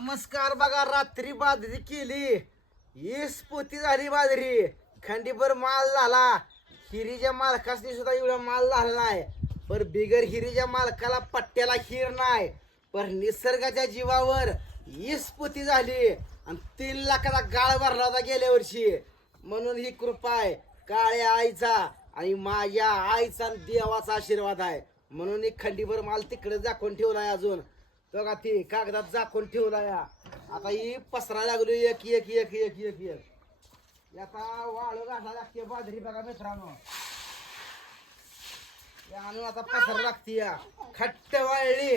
नमस्कार बघा रात्री बाजरी केली. ईस पोती झाली बाजरी. खंडीभर माल झाला. हिरीच्या मालकासनी सुद्धा एवढा माल झाला नाही पर बिगर हिरीच्या मालकाला पट्ट्याला हिर नाही. पण निसर्गाच्या जीवावर ईस पोती झाली. आणि तीन लाखाचा गाळ भरला होता गेल्या वर्षी. म्हणून ही कृपा आहे. काळ्या आईचा आणि माझ्या आईचा आणि देवाचा आशीर्वाद आहे. म्हणून एक खंडीभर माल तिकडे दाखवून आहे अजून. बघा ती कागदात झाकून या. आता ही पसरा लागलो एक एक एक एक एक एक. आता वाळू घाला लागते बाजरी बघा मित्रांनो. आणून आता पसरा लागते या. खट्ट वाळली.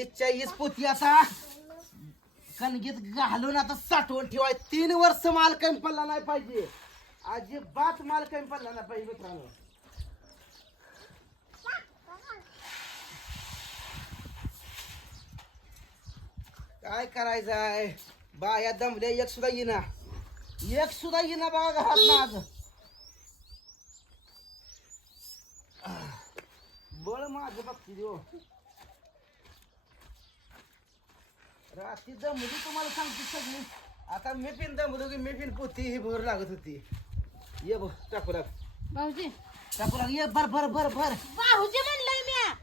इच्छा हीच पोती आता कणगीत घालून आता साठवून ठेवाय. तीन वर्ष माल कमी पडला नाही पाहिजे. अजिबात माल कमी पडला नाही पाहिजे मित्रांनो. काय करायचं आहे बाया दमल्या एक सुद्धा येईना. एक सुद्धा येईना बघा घरात ना आज बळ माझं बघती देऊ रात्री दमली तुम्हाला सांगते सगळी. आता मी पिन दमलो की मी पिन पोती ही भर लागत होती. ये बघ टाकू लाग भाऊजी. टाकू लाग ये भर भर भर भर. भाऊजी म्हणलंय म्या.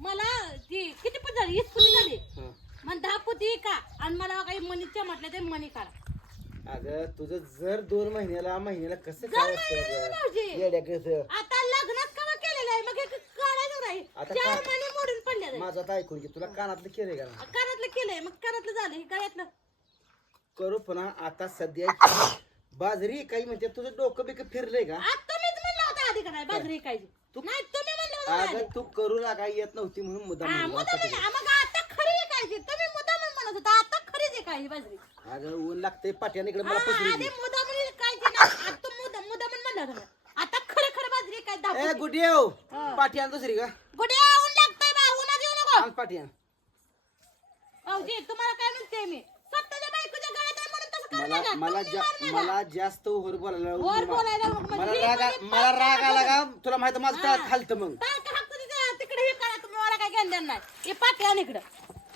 मला ती किती पण झाली पुती झाली. हं. आणि मला काही मनीच्या म्हटलं ते मनी काढा. अगं तुझं जर दोन महिन्याला महिन्याला कसं काय महिन्याला. असतं आता लग्नात कवा केलेलं आहे? मग हे काढायचं नाही. आता चार का- महिने मोडून पडले माझं आता ऐकून घे तुला कानातलं केलंय का ना? कानातलं केलंय. मग कानातलं झालं हे गळ्यातलं करू पुन्हा आता सध्या बाजरी काही म्हणते. तुझं डोकं बिकं फिरलंय का? आता तुम्हीच म्हणलं होतं आधी का नाही? बाजरी तू- नाही तुम्ही म्हणलं होतं आधी. अगं तू करू लागा येत नव्हती म्हणून मुद्दा हा, म्हणलं, मग विकायची बाजरी तुझी. अगं ऊन लागतंय पाट्याने इकडे मला हा, पसरी ना आता होतं. खरं खरं बाजरी काय ए दाखव गुडियो हा. पाठी आण दुसरी का गुडे ऊन लागतंय बा उन्हात येऊ नको आण पाठी आण भाऊजी तुम्हाला काय म्हणते मी स्वतःच्या बायकोच्या गळ्यात आहे म्हणून तसं करू मला नका. मला तुम्ही जा- मारू नका. मला जास्त वर बोलायला वर नको. बोलायला नको. मला म्हणजे राग आ- मला राग आला का तुला माहीत माझं तळात खालतं मग तिथे- तिकडे हे करा तुम्ही मला काय घेणं देणं नाही हे पाठी आणि इकडं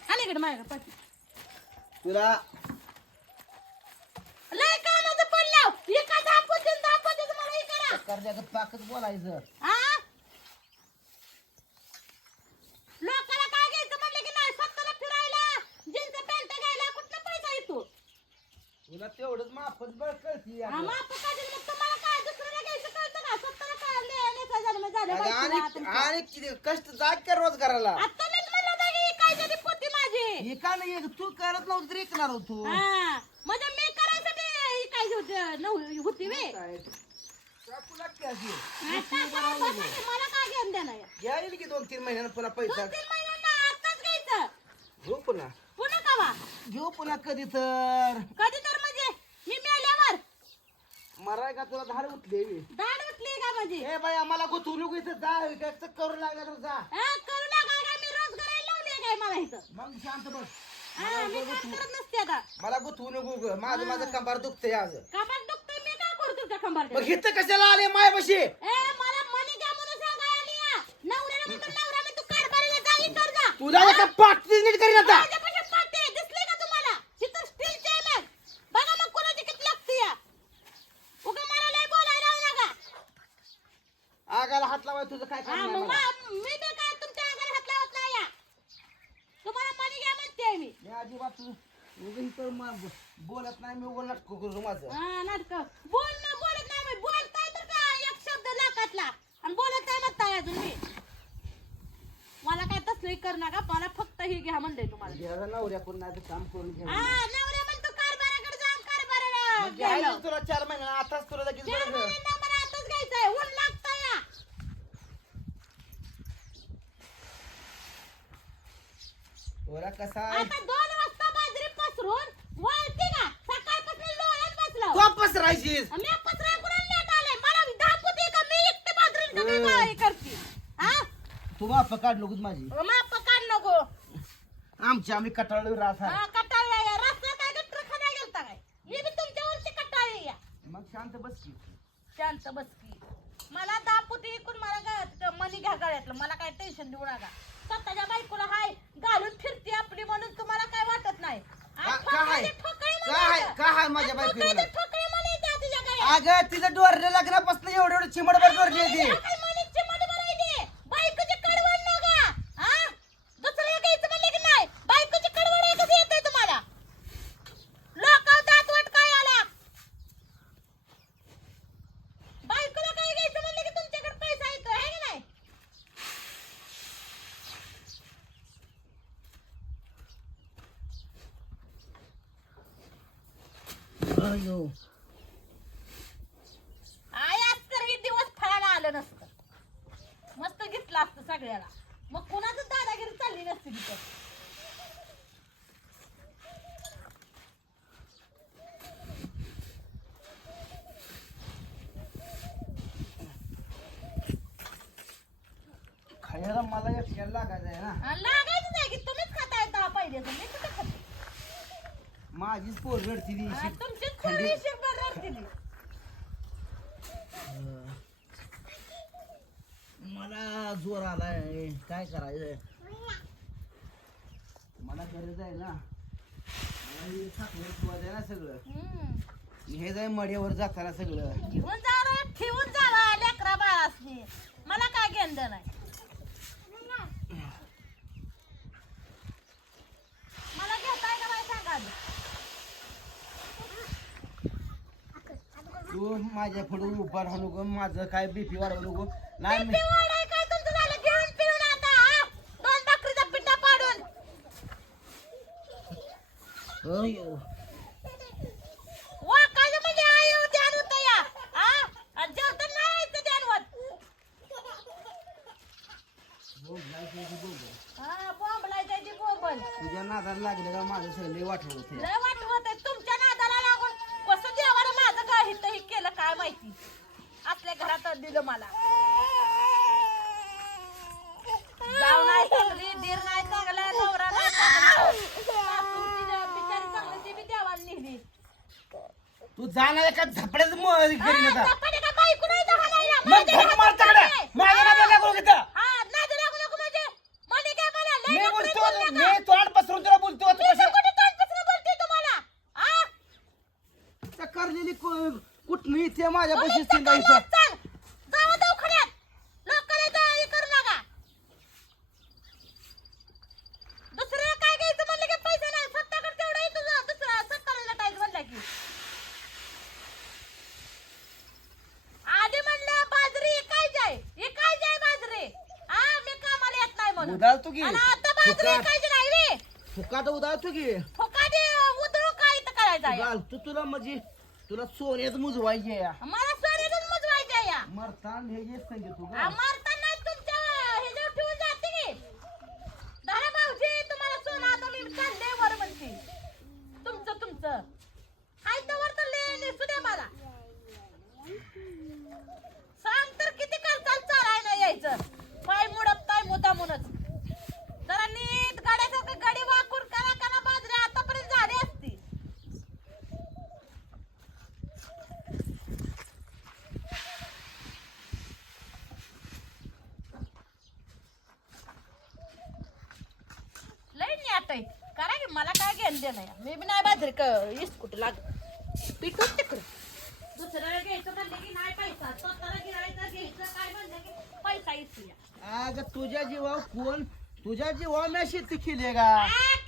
आणि इकडं माझ्याकडे पाठी तुला लय कामाचं पडलं हे काय दाखवते दाखवते मला हे करा. कर्जागत पाकच बोलायचं. हा लोकाला काय घ्यायचं म्हणलं की नाही? स्वतःला फिरायला. जीन्स पॅन्ट घ्यायला. कुठनं पैसा येतो? तुला तेवढंच माफच बळ कळती मग आपण काय दिलं? मग तुम्हाला काय? दुसऱ्याला घ्यायचं कळतं का? स्वतःला काय झालं अगं, आणि तुमच्या. आणि किती कष्ट जाग आता मीच म्हणलं होतं की ही काय झाली पोती माझी हे का नाही तू करत नव्हतं तरी ऐकणार होतो. हा, म्हणजे मी करायसाठी ही काय होती? होती वे. काय? टाकू लागते अशी. आता काय बसायचं, मला काय आहे? घ्या येईल की दोन तीन महिन्यानं पुन्हा पैसा? महिन्यांना घ्यायचं. घेऊ पुन्हा. पुन्हा कावा घेऊ पुन्हा कधी तर. कधी तर म्हणजे? मी मेल्यावर. मराय का तुला धार उठले? दाढ उठली का माझी ए बाई आम्हाला गुतवू नको इथं जा करू लागला तर जा. हा, करू नका काय मी रोजगार मला इथं मग शांत बस. हा, मी काम करत नसते आता. मला गुतवू नको ग. माझं माझं कंबार दुखतंय आज. कपाट दुखतोय? मी काय करू तुमच्या खंबार मग इथं कशाला आले मायापाशी? ए मला मनी द्या म्हणून सांगायला आली या. नवऱ्याला म्हणतो नवरा मी तू कारभारीला जा कर जा. तुला एका पाठी नीट करीन आता पाटे दिसले का तुम्हाला चित्र स्टीलचे आहे मग बघा मग कोणाची किती लागते या उगा मला लय बोलायला लावू नका आगाला हात लावाय तुझं काय हा, काम मग नाही मला. मा- मी तर काय तुमच्या आगाला हात लावत नाही या तुम्हाला मनी घ्या म्हणते मी मी अजिबात उगा इथं म- बोलत नाही मी उगा नाटक करू माझं. हा नाटक. बोल ना बोलत नाही मी बोलताय तर का एक शब्द लाखातला. आणि बोलत नाही म्हणताय अजून मी. मला काय तसलंही कर नका. मला फक्त हे घ्या म्हणलंय तुम्हाला. घ्यायला नवऱ्या तर काम करून घ्या. हा नवऱ्या म्हणतो कारभाराकडे जा कारभाराला मग घ्यायला गेलो. तुला चार महिने आताच तुला लगेच चार बरं महिन्यांना मला आताच घ्यायचंय. ऊन लागतं या. तुला कसा आहे? आता दोन राहायचीस मी पसरा कुणाला लेट आलंय? मला दहा पुती का? मी एकटे बाजरी सगळी गाळी करते. हा? तू वाप काढ नकोस माझी. माप काढ नको. आमची आम्ही कटाळू राहत आहे. हा, कटाळला या रस्ता काय गट्टर खाना गेलता काय? मी बी तुमच्यावरची कटाळली या. मग शांत बस की. शांत बस की. मला दापुती इकून मला गळ्यात मनी घ्या गळ्यातलं. मला काय टेन्शन देऊ नका. स्वतःच्या बायकोला हाय घालून फिरते आपली म्हणून तुम्हाला काय वाटत नाही. माझ्या आणि तू बायकोला? काहीतरी ठोकळे म्हणायचं तुझ्या गळ्यात. अगं तिचं डोरल्या लग्नापासून एवढं एवढं चिमडभर डोरली आहे ती काय म्हणायची मध्ये म्हणायची? बायकोची कडवण ना गं, हा? दुसरं एक घ्यायचं म्हणलं की नाही. बायकोची कडवण आहे कसं येतंय तुम्हाला? लोकांवर दातवट काय आला? बायकोला काय घ्यायचं म्हणलं की तुमच्याकडे पैसा येतोय, है की नाही? अयो आय आज तर हे दिवस फळाला आलं नसतं मस्त घेतलं असतं सगळ्याला. मग कुणाचं दादागिरी चालली नसती तिथं? खायला मला एकट्याला लागायचं आहे ना. लागायचं नाही की तुम्हीच खाता येता पहिले तुम्ही कुठं खाता? माझीच पोर रडती ती तुमचीच रडतेली. अं, मला जोर आलाय. काय करायचं मला गरज आहे ना. मला ना सगळं. हे जाय मड्यावर जाताना सगळं. घेऊन जावं ठेवून जावा लेकरा बाळासनी. मला काय घेणं नाही मला घेताय का बाई सांगा आधी. तू माझ्या पुढे उभा राहू नको माझं काय बीपी वाढवू नको नाही मी BP वाढाय काय तुमचं झालं? घेऊन पिऊन आता, हा? दोन भाकरीचा पिठा पाडून. अयो. वाकायचं म्हणजे आयु ध्यान होतं या, हा? आणि जेवताना नाही यायचं ध्यान होत. हा, बोंबलायचं ती बोंबल. तुझ्या नादाला लागलं का माझं सगळं वाटलं होतं लय वाट होतंय तुमच्या नादाला लागून कसं देवानं माझं काय हित हे केलं काय माहिती आपल्या घरात दिलं मला जाऊ नाही चांगली दीर नाही चांगला नवरा नाही चांगला सासू तिला बिचारी चांगली ती बी देवाला नेली तू जाणार एका झपड्यात का बायको नाही तर हाणायला? मग माझ्या धक घरात मार चपाती तगड्या आहे. माझ्या नादाला लागू नको इथं. हा, नादी लागू नको म्हणजे. म्हणे काय मला, लय मी नोकरी बोलतो बोलल्या का? मी तोंड पसरून तुला बोलतो तू मी तर कसं कुठे तोंडपासनं बोलते तुम्हाला? हा? त्या करलेली कुठं इथे माझ्या चिंता सकाळी इथं चाल. जावा दवाखान्यात. लोकांना जा- हे करू नका. दुसरं काय घ्यायचं म्हणलं की पैसे नाही. स्वतःकडे तेवढं आहे तुझं. दुसरं स्वतःला लटायचं म्हणलं की. आधी म्हणलं बाजरी इकायची आहे. इकायची आहे बाजरी. हा, मी कामाला येत. उधाळतो की आणि आता बाजरी फुकाट. फुकाट की फुकाटी उधळून काय इथं करायचं आहे? तुला म्हणजे तुला सोन्यात मुजवायचे मला सोन्यातच मुजवायचं आहे या. मरतान हे सांगे तू तुमच्या ह्याच्यावर ठेवून जाते की धरा भाऊजी तुम्हाला सोनं आता मी चालले वर म्हणते तुमचं तुमचं हाय तर तर ले नेसू द्या मला सांग तर किती करताल चालाय नाही यायचं पाय मुडपताय मुता मुनच जरा नीट गाड्यासारखं गाडी वाकून करा करा बाजरी आतापर्यंत झाली असती आहे करा की मला काय घेणं देणं आहे. मी बी नाही बाजरी क इस्कुट लाग पिठूच तिकडं. दुसऱ्याला घ्यायचं म्हणलं की नाही पैसा स्वतःला गिरायचं घ्यायचं काय म्हणलं की पैसा अग तुझ्या जीवावर कोण तुझ्या जीवावर मी शेती केली की?